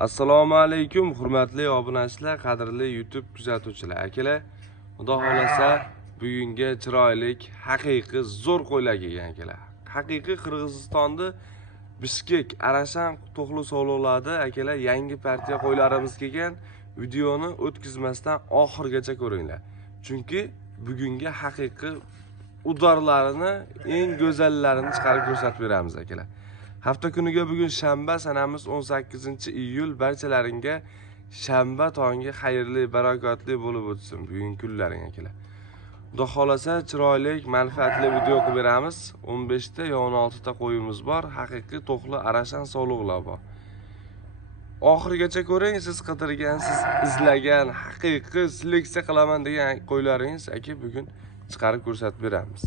Assalomu alaykum, hurmatli obunachilar, qadrli YouTube kuzatuvchilar. Akalar, xudo xolasa bugungi chiroyli, haqiqiy zo'r qo'ylar kelgan akalar. Haqiqiy Qirg'izistonda Bishkek, Arashan to'qli sovliqlarda akalar yangi partiya qo'ylarimiz kelgan. Videoni o'tkazmasdan oxirigacha ko'ringlar. Chunki bugungi haqiqiy udorlarini, eng go'zallarini chiqarib ko'rsatib beramiz akalar. Hafta kuniga bugun shanba, sanamiz 18-iyul. Barchalaringga shanba tongi xayrli, barakotli bo'lib o'tsin bugun kunlaring akalar. Xudo xolasa chiroyli, manfaatli video qilib beramiz. 15 ta yo 16 ta qo'yimiz bor. Haqiqiy to'qli Arashan sovliqlar bor. Oxirigacha ko'ring, siz qidirgan, siz izlagan, haqiqiy seleksiya qilaman degan qo'ylaringiz aka bugun chiqarib ko'rsatib beramiz.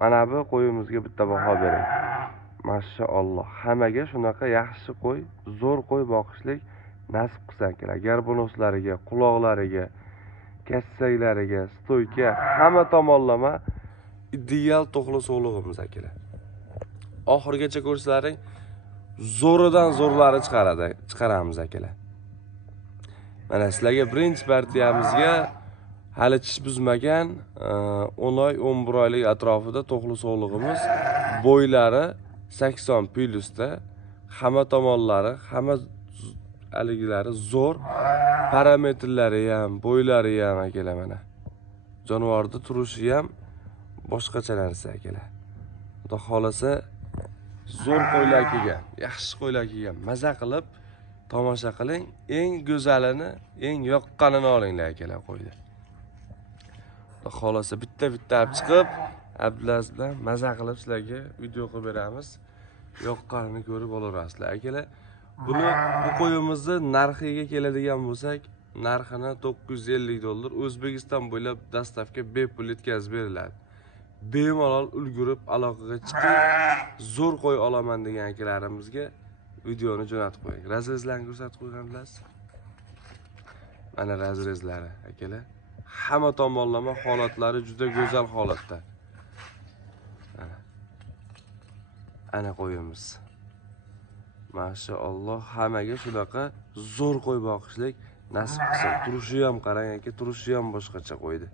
Mana bu qo'yimizga bitta baho bering. Mashaalloh, hammaga shunaqa yaxshi qo'y, zo'r qo'y boqishlik nasib qilsa akalar. Garbonoslariga, quloqlariga, kassaklariga, stoyga, hamma tomonlama ideal to'qli sovlig'imiz akalar. Oxirigacha ko'rsalaring, zo'ridan zo'rlari chiqaramiz akalar. Mana sizlarga birinchi partiyamizga hali tish buzmagan 10 oy, 11 oylik atrofida to'qli sovlig'imiz, bo'ylari 80 plyusda, hamma tomonlari, hamma aligilari zo'r, parametrlari ham, bo'ylari ham akalar mana. Jonivorda turishi ham boshqacha narsa akalar. Xudo xolasa zo'r qo'ylar kelgan, yaxshi qo'ylar kelgan. Maza qilib tomosha qiling, eng go'zalini, eng yoqqanini olinglar akalar qo'ydi. Xudo xolasa bitta-bitta olib chiqib, Abdulaziz bilan maza qilib sizlarga video qilib beramiz. Yoqqanini ko'rib olasizlar akalar. Bu qo'yimizni narxiga keladigan bo'lsak, narxini $950. O'zbekiston bo'ylab dastavka bepul yetkazib beriladi. Bemalol ulgurib aloqaga chiqib, zo'r qo'y olaman degan akalarimizga videoni jo'natib qo'ying. Razrezlarni ko'rsatib qo'ygan bilasiz. Mana razrezlari akalar. Hamma tomonlama holatlari juda go'zal holatda. Ana qo'yimiz. Mashaalloh, hammaga shunaqa zo'r qo'y boqishlik nasib qilsin. Turishi ham qarang aka, turishi ham boshqacha qo'ydi.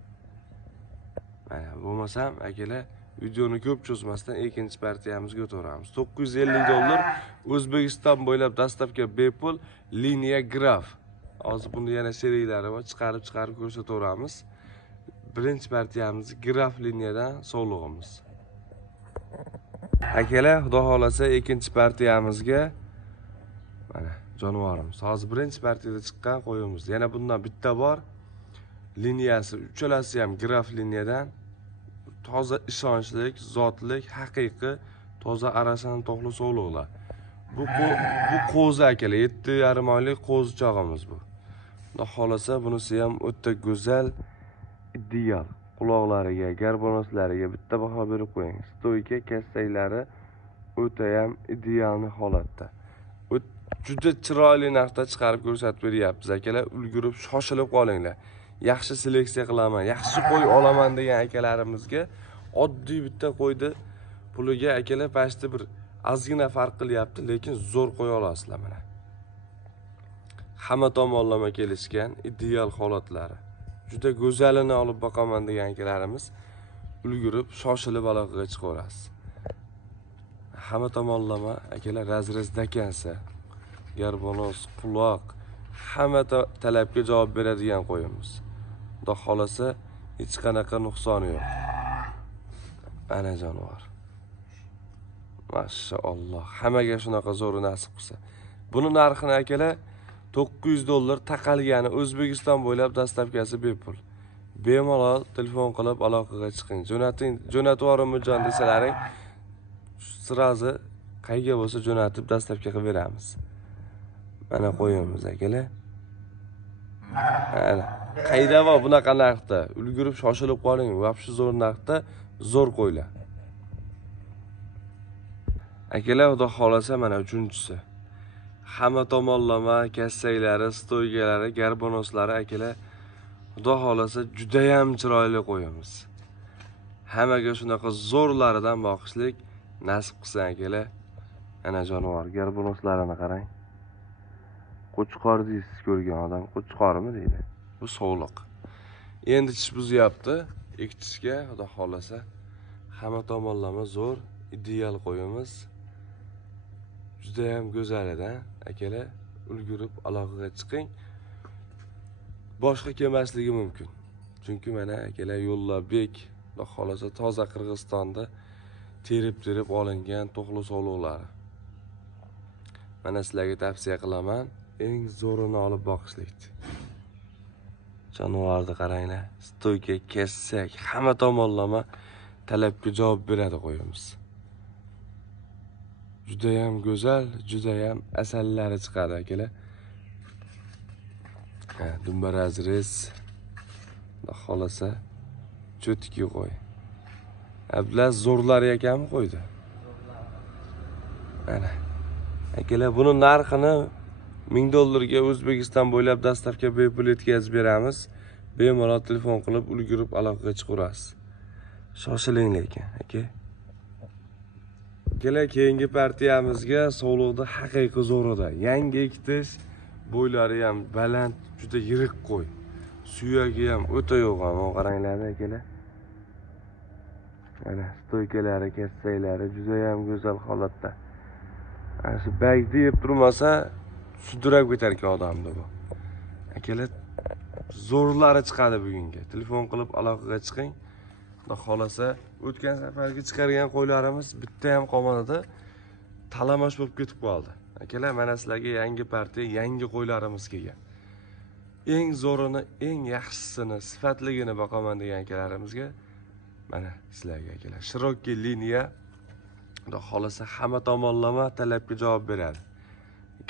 Mana bo'lmasam akalar, videoni ko'p cho'zmasdan ikkinchi partiyamizga o'tamiz. $950 O'zbekiston bo'ylab dastavka bepul, liniya Graf. Hozir bunda yana seriylari bor, chiqarib ko'rsataveramiz. Birinchi partiyamiz Graf liniyadan sovlig'imiz. Akalar, xudo xolasa ikkinchi partiyamizga mana jonivorimiz. Hozir birinchi partiyada chiqqan qo'yimiz. Yana bundan bitta bor. Liniyasi, uchalasi ham Graf liniyadan toza ishonchlik, zotlik, haqiqiy toza Arashan to'qli sovliqlar. Bu qo'zi akalar, 7,5 oylik qo'zi chog'imiz bu. Xudo xolasa bunisi ham o'ta go'zal, ideal. Quloqlariga, garbonoslariga bitta baho berib qo'ying. Stoyga, kassaklari o'ta ham ideal holatda. Juda chiroyli narxda chiqarib ko'rsatib beryapmiz akalar. Ulgurib, shoshilib qolinglar. Yaxshi seleksiya qilaman, yaxshi qo'y olaman degan akalarimizga oddiy bitta qo'ydi puliga akalar pashti bir ozgina farq qilyapti, lekin zo'r qo'y olasizlar mana. Hamma tomonlama kelishgan ideal holatlari. Juda go'zalini olib boqaman degan akalarimiz ulgurib, shoshilib aloqaga chiqaverasiz. Hamma tomonlama akalar razrezda ekansa, garbonos, quloq, hamma talabga javob beradigan qo'yimiz. Xudo xolasa hech qanaqa nuqsoni yo'q. Ana jonivor. Mashaalloh, hammaga shunaqa zo'r nasib qilsa. Buni narxini akalar $900 taqalgani, O'zbekiston bo'ylab dastavkasi bepul. Bemalol telefon qilib aloqaga chiqing. Jo'natib yuborim desalaring, sirazi qayga bo'lsa jo'natib dastavka qilib beramiz. Mana qo'yimiz akalar. Mana qayda bor bunaqa narxda? Ulgurib shoshilib qoling. Vobshe zo'r narxda, zo'r qo'ylar. Akalar, xudo xolasa mana uchinchisi. Hamma tomonlama kassaklari, stoygalari, garbonoslari akalar, xudo xolasa juda ham chiroyli qo'yimiz. Hammaga shunaqa zo'rlaridan boqishlik nasib qilsa akalar. Ana jonivor garbonoslarini qarang. Qo'chqor deysiz ko'rgan odam qo'chqormi deydi. Bu sog'liq. Endi tish buzyapti. Ekitishga xudo xolasa hamma tomonlama zo'r, ideal qo'yamiz. Juda ham go'zal edi, akalar. Ulgurib aloqaga chiqing. Boshqa kelmasligi mumkin. Chunki mana akalar yo'llar bek, xudo xolasa toza Qirg'izistonda terib olingan to'qli sog'liqlari. Mana sizlarga tavsiya qilaman, eng zo'rini olib boqishlikni. Jonivorni qaranglar, stoyka, kessak, hamma tomonlama talabga javob beradi qo'yamiz. Juda ham go'zal, juda ham asallari chiqadi akalar. Dumbaraz res, xudo xolasa cho'tki qo'y. Ablas zo'rlar ekanmi qo'ydi? Mana. Akalar, buni narxini $1000 O'zbekiston bo'ylab dastavka bepul yetkazib beramiz. Bemalol telefon qilib ulgurib aloqaga chiqarasiz. Shoshiling lekin, aka. Akalar, keyingi partiyamizga sog'liqda haqiqiy zo'rida. Yangi ekitish, bo'ylari ham baland, juda yirik qo'y. Suyagi ham o'ta yo'g'on, qaranglar akalar. Mana stoykalari, kassaylari juda ham go'zal holatda. Ana shu bagni yeb turmasa, sudrab ketar ekan odamni bu. Akalar, zo'rlari chiqadi bugunga. Telefon qilib aloqaga chiqing. Xudo xolasa, o'tgan safargi chiqargan qo'ylarimiz bitta ham qolmadi. Talamash bo'lib ketib qoldi. Akalar, mana sizlarga yangi partiya, yangi qo'ylarimiz kelgan. Eng zo'rini, eng yaxshisini, sifatligini boqaman degan akalarimizga mana sizlarga akalar. Shirokki liniya, xudo xolasa hamma tomonlama talabga javob beradi.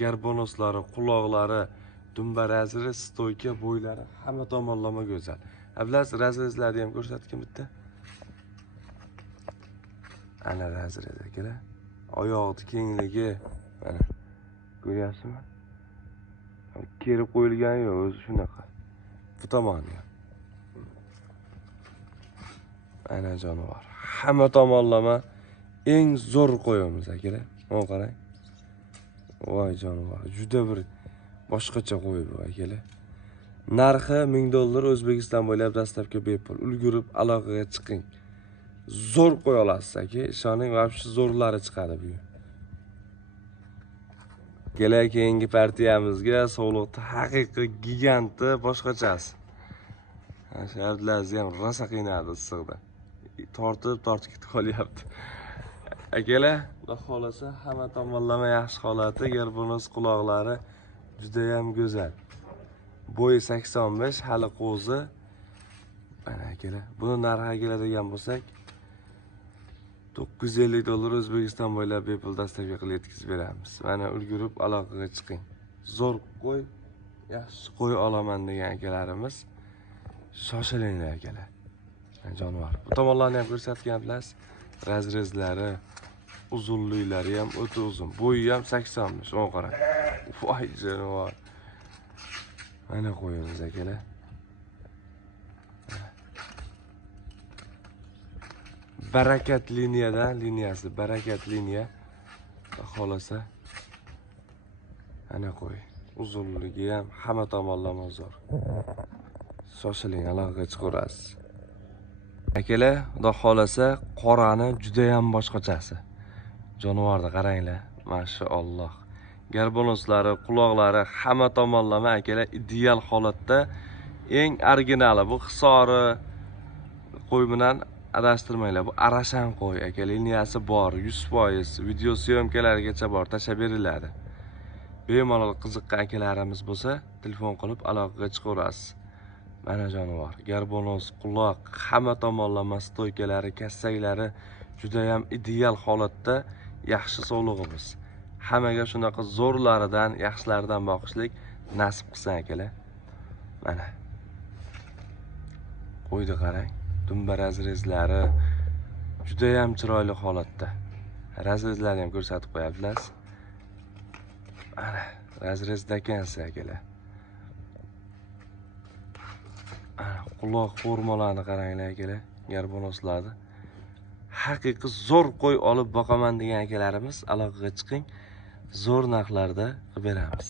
Garbonoslari, quloqlari, dumbarazri, stoyka, bo'ylari hamma tomonlama go'zal. Ablas razrezlarni ham ko'rsatgan bitta. Ana razrez akalar. Oyoqning kengligi mana ko'ryapsizmi? Kerib qo'yilgan yo'q, o'zi shunaqa. Bu tomoni. Ana jonivor. Hamma tomonlama eng zo'r qo'yamiz akalar. Mana qarang. Voy jonivor, juda bir boshqacha qo'y bu akalar. Narxi $1000 O'zbekiston bo'ylab dastavka bepul. Ulgurib aloqaga chiqing. Zo'r qo'y olasiz aka, ishoning, vobshe zo'rlari chiqadi bu. Kelar keyingi partiyamizga sog'liqda haqiqiy giganti boshqachasi. Shartlarni ham rosa qiynadi issiqda. Tortib ketib qolyapti. Akalar, xudo xolasa hamma tomonlama yaxshi holati, garbonos quloqlari juda ham go'zal. Bo'yi 85, hali qo'zi. Mana akalar, buni narxiga keladigan bo'lsak, $950 O'zbekiston bo'ylab bepul dastavka qilib yetkazib beramiz. Mana ulgurib aloqaga chiqing. Zo'r qo'y, yaxshi qo'y olaman degan akalarimiz shoshilinglar akalar. Jonivor. Bu tomonlarni ham ko'rsatganmiz. Razrezlari, uzunliklari ham o'ta uzun. Bo'yi ham 85. O'n qarang. Voy jonivor. Mana qo'yamiz akalar. Barakat liniyasi, barakat liniya. Xolasa. Ana qo'y. Uzunligi ham hamma tomonlama zo'r. Shoshiling, aloqaga chiqarasiz. Akalar, xudo xolasa, qorani juda ham boshqachasi. Jonivorni qaranglar, mashalloh. Garbonoslari, quloqlari hamma tomonlama akalar ideal holatda, eng originali. Bu hisori qo'y bilan adashtirmanglar. Bu arashan qo'y aka, liniyasi bor, 100%, video syomkalarigacha bor, tashlab beriladi. Bemalol qiziqqan akalarimiz bo'lsa, telefon qilib aloqaga chiqarasiz. Mana jonivor, garbonos, quloq, hamma tomonlama stoykalari, kassaklari juda ham ideal holatda, yaxshi sog'lig'imiz. Hammaga shunaqa zo'rlaridan, yaxshilaridan boqishlik nasib qilsin akalar. Mana. Qo'ydi qarang. Dumba razrezlari juda ham chiroyli holatda. Razrezlarni ham ko'rsatib qo'yapmiz. Mana, razrezda ekansiz akalar. Quloq formalarini qaranglar akalar, garbonoslarni. Haqiqiy zo'r qo'y olib boqaman degan akalarimiz aloqaga chiqing. Zo'r narxlarda qilib beramiz.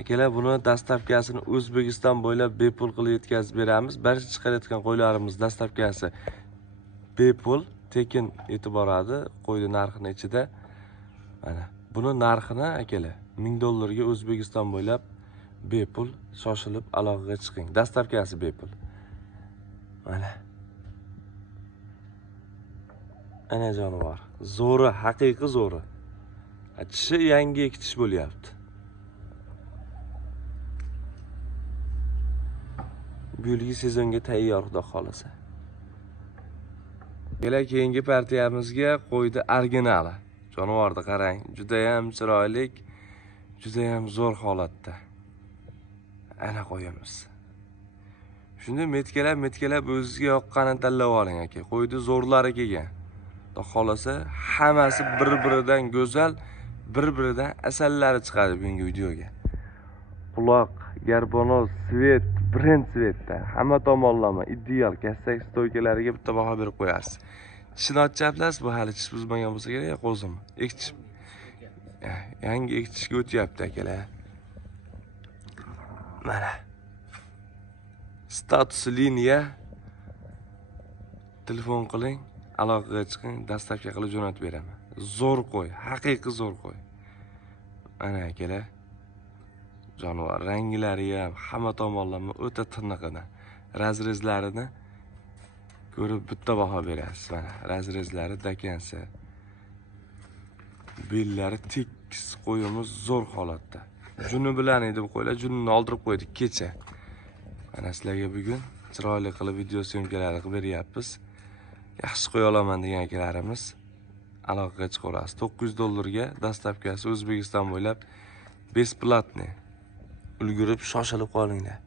Akalar, buni dastavkasini O'zbekiston bo'ylab bepul qilib yetkazib beramiz. Barcha chiqarayotgan qo'ylarimiz dastavkasi bepul, tekin yetib boradi. Qo'yni narxini ichida. Mana, buni narxini akalar $1000 O'zbekiston bo'ylab bepul, shoshilib aloqaga chiqing. Dastavkasi bepul. Mana. Ana jonivor. Zo'ri, haqiqiy zo'ri. Tishi yangi tish bo'lyapti. Bu yilgi sezonga tayyor, xudo xolasa. Keyingi partiyamizga qo'ydi originali. Jonivorni qarang, juda ham chiroyli, juda ham zo'r holatda. Ana qo'yamiz. Shunda metkalab o'zingizga yoqqanini tanlab oling aka. Qo'ydi zo'rlari kelgan. Xudo xolasa, hammasi bir-biridan go'zal, bir-biridan asallari chiqadi bugungi videoga. Quloq, garbonoz, svet, brend svetda, hamma tomonlama ideal kassak stoykalariga bitta baho berib qo'yasiz. Tishni ochyapsiz, bu hali tish buzmagan bo'lsa kerak, qo'zim. Ektish. Yangi ektishga o'tyapti akalar. Mana. Status liniya. Telefon qiling, aloqaga chiqing, dastavka qilib jo'natib beraman. Zo'r qo'y, haqiqiy zo'r qo'y. Mana akalar. Jonivor ranglari ham hamma tomonlama o'ta tiniqina. Razrezlarini ko'rib bitta baho berasiz. Mana razrezlari dakansa. Bellari tekis, qo'yimiz zo'r holatda. Juni bilan edi bu qo'ylar, junini oldirib qo'ydik kecha. Mana sizlarga bugun chiroyli qilib video syomkalari qilib beryapmiz. Yaxshi qo'ya olaman degan akalarimiz aloqaga chiqarasiz. $900 ga dastavkasi O'zbekiston bo'ylab besplatniy. Ulgurib shoshilib qolinglar.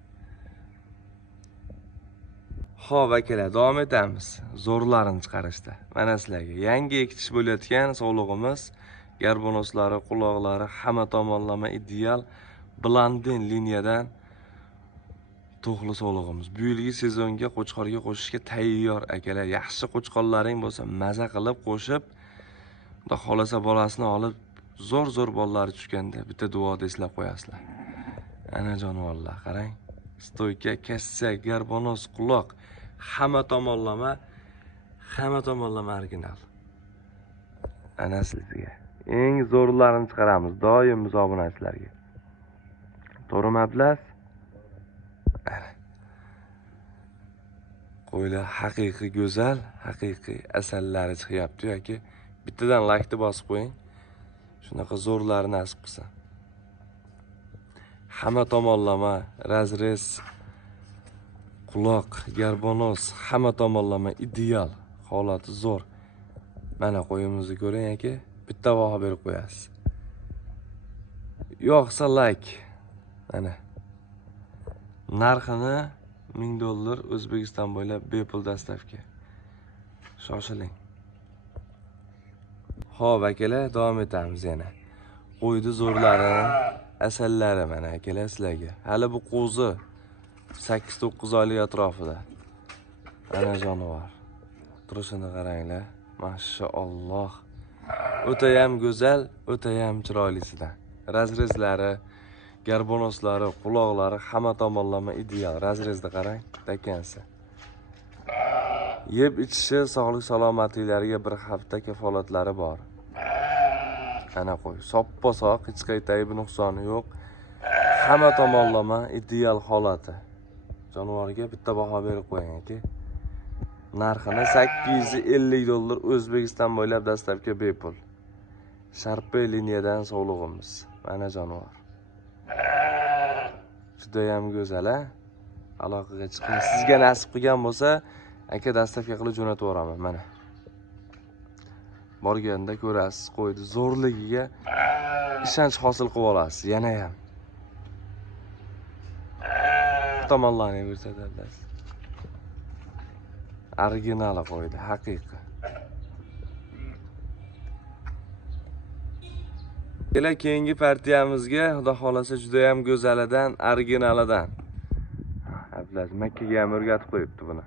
Xo'p akalar, davom etamiz. Zo'rlarini chiqarishda. Mana sizlarga yangi ekitish bo'layotgan sog'lig'imiz, garbonoslari, quloqlari hamma tomonlama ideal blondin liniyadan to'g'li sog'lig'imiz. Bu yilgi sezonga qo'chqorga qo'shishga tayyor akalar. Yaxshi qo'chqorlaring bo'lsa, maza qilib qo'shib, xudo xolasa bolasini olib zo'r bolalar tushganda bitta duoda eslab qo'yasizlar. Ana jonivorlar, qarang. Stoyka, kassa, garbonoz, quloq hamma tomonlama original. Ana sizga eng zo'rlarini chiqaramiz doim biz obunachilarga. To'g'rimi ablas? Qo'ylar haqiqiy go'zal, haqiqiy asallari chiqyapti yoki bittadan laykni bosib qo'ying. Shunaqa zo'rlari nasib qilsin. Hamma tomonlama razrez, quloq, garbonoz hamma tomonlama ideal, holati zo'r. Mana qo'yimizni ko'ring aka, bitta baho berib qo'yasiz. Yo'qsa like. Mana. Narxini $1000 O'zbekiston bo'ylab bepul dastavka. Shoshiling. Xo'p akalar, davom etamiz yana. Qo'ydi zo'rlari, asallari mana akalar sizlarga. Hali bu qo'zi 8-9 oylik atrofida. Ana jonivor. Turishini qaranglar. Mashalloh. O'ta ham go'zal, o'ta ham chiroylisidan. Razrezlari, garbonoslari, quloqlari hamma tomonlama ideal. Razrezni qarang, dakansa. Yeb ichishi, sog'lik salomatliklariga bir hafta kafolatlari bor. Ana qo'y, soppa-soq, hech qaytay bir nuqsoni yo'q. Hamma tomonlama ideal holati. Jonivorga bitta baho berib qo'ying aka. Narxini $850 O'zbekiston bo'ylab dastavka bepul. Sharpe liniyadan sog'lig'imiz. Mana jonivor. Juda ham go'zal, a? Aloqaga chiqing. Sizga nasib qilgan bo'lsa, aka dastavka qilib jo'natib yuboraman. Mana. Borganda ko'rasiz, qo'ydi zo'rligiga ishonch hosil qilib olasiz. Yana ham. Tomonlarni ko'rsatasiz. Original qo'ydi, haqiqiy. Keyingi partiyamizga xudo xolasa juda ham go'zalidan, originalidan. Ablas Makkaga ham o'rgatib qo'yibdi buni.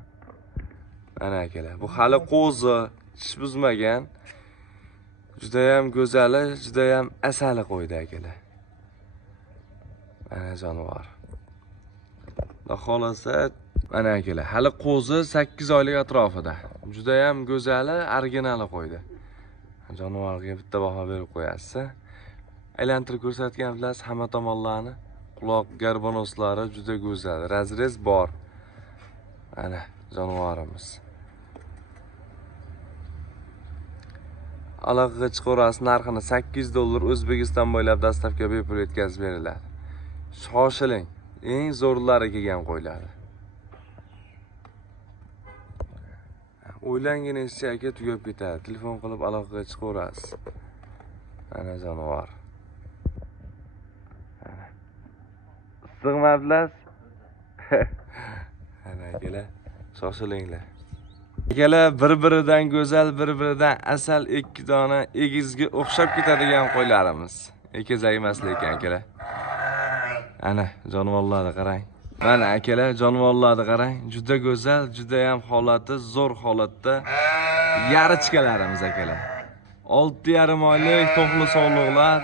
Mana akalar, bu hali qo'zi, tish buzmagan. Juda ham go'zali, juda ham asali qo'ydi akalar. Mana jonivor. Xudo xolasa, mana akalar, hali qo'zi 8 oylik atrofida. Juda ham go'zali, originali qo'ydi. Jonivorga bitta baho berib qo'yasiz. Aylantirib ko'rsatgan bilasiz hamma tomonlarni. Quloq garbonoslari juda go'zal, razrez bor. Mana jonivorimiz. Aloqaga chiqarasiz, narxini $8 O'zbekiston bo'ylab dastavka bepul yetkazib beriladi. Shoshiling, eng zo'rlari kelgan qo'yiladi. O'ylanganingizcha aka tugab ketadi. Telefon qilib aloqaga chiqarasiz. Mana jonivor. Sig'mabdilar. Ana akalar, shoshilinglar. Akalar bir-biridan go'zal, bir-biridan asal ikki dona egizga o'xshab ketadigan qo'ylarimiz. Ekizak emas lekin akalar. Ana jonivorlarni qarang. Mana akalar jonivorlarni qarang. Juda go'zal, juda ham holati zo'r holatda yarichkalarimiz akalar. 6,5 oylik to'qli sog'liqlar.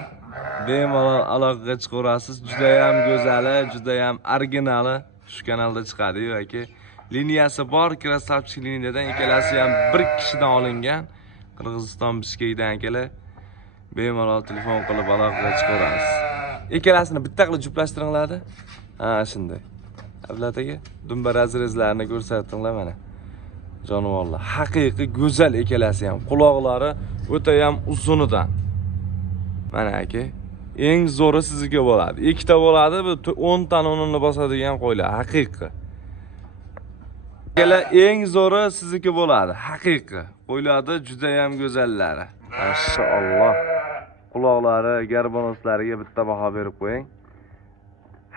Bemalol aloqaga chiqarasiz. Juda ham go'zali, juda ham originali. Shu kanalda chiqadi-yu aka. Liniyasi bor, krasavchik liniyadan ikkalasi ham bir kishidan olingan. Qirg'iziston Bishkekdan akalar. Bemalol telefon qilib aloqaga chiqarasiz. Ikkalasini bitta qilib juplashtiringlar-da. Ha, shunday. Ablat aka, dumba razrezlarini ko'rsatinglar mana. Jonivorlar haqiqiy go'zal ikkalasi ham. Quloqlari o'ta ham uzunidan. Mana aka, eng zo'ri sizga bo'ladi. Ikkita bo'ladi, 10 tani o'rnini bosadigan qo'ylar, haqiqiy. Akalar, eng zo'ri sizniki bo'ladi, haqiqiy. Qo'ylarda juda ham go'zallari. Maşalloh. Quloqlari, garbonoslariga bitta baho berib qo'ying.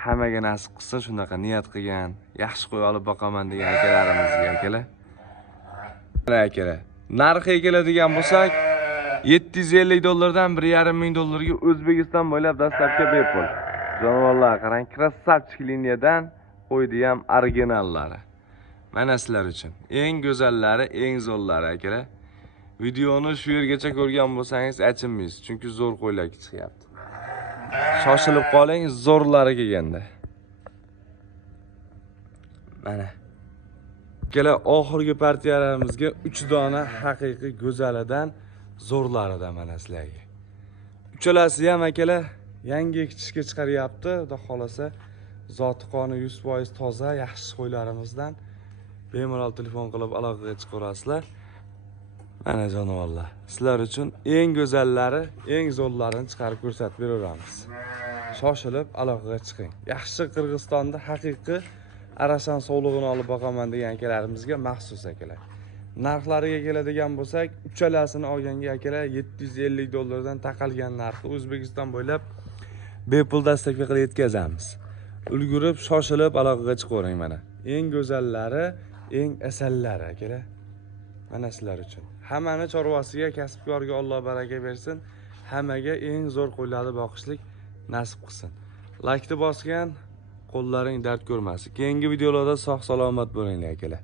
Hammaga nasib qilsin, shunaqa niyat qilgan, yaxshi qo'y olib boqaman degan akalarimizga akalar. Mana akalar, narxi keladigan bo'lsak, $750 dan $1,5 ming O'zbekiston bo'ylab dastavka bepul. Jonivorlar qarang, krasavchik liniyadan qo'ydi ham originallari. Mana sizlar uchun eng go'zallari, eng zo'rlari akalar. Videoni shu yergacha ko'rgan bo'lsangiz achinmaysiz, chunki zo'r qo'ylar chiqyapti. Shoshilib qoling, zo'rlari kelganda. Mana. Akalar, oxirgi partiyalarimizga 3 dona haqiqiy go'zalidan zo'rlaridan mana sizlarga. Uchalasi ham akalar yangi ekitishga chiqaryapti. Xudo xolasa, zoti qoni 100% toza, yaxshi qo'ylarimizdan bemalol telefon qilib aloqaga chiqarasizlar. Mana jonivorlar, sizlar uchun eng go'zallari, eng zo'rlarini chiqarib ko'rsatib beramiz. Shoshilib aloqaga chiqing. Yaxshi Qirg'izistonda haqiqiy arashan sog'lig'ini olib boqaman degan akalarimizga maxsus akalar. Narxlariga keladigan bo'lsak, uchalasini olganga akalar $750 dan taqalgan narxi O'zbekiston bo'ylab bepul dastavka qilib yetkazamiz. Ulgurib, shoshilib aloqaga chiqavering mana. Eng go'zallari, eng asallari akalar. Mana sizlar uchun. Hammani chorvasiga, kasbkorga Alloh baraka bersin. Hammaga eng zo'r qo'ylarni boqishlik nasib qilsin. Laykni bosgan, qo'llaring dard ko'rmasin. Keyingi videolarda sog' salomat bo'linglar akalar.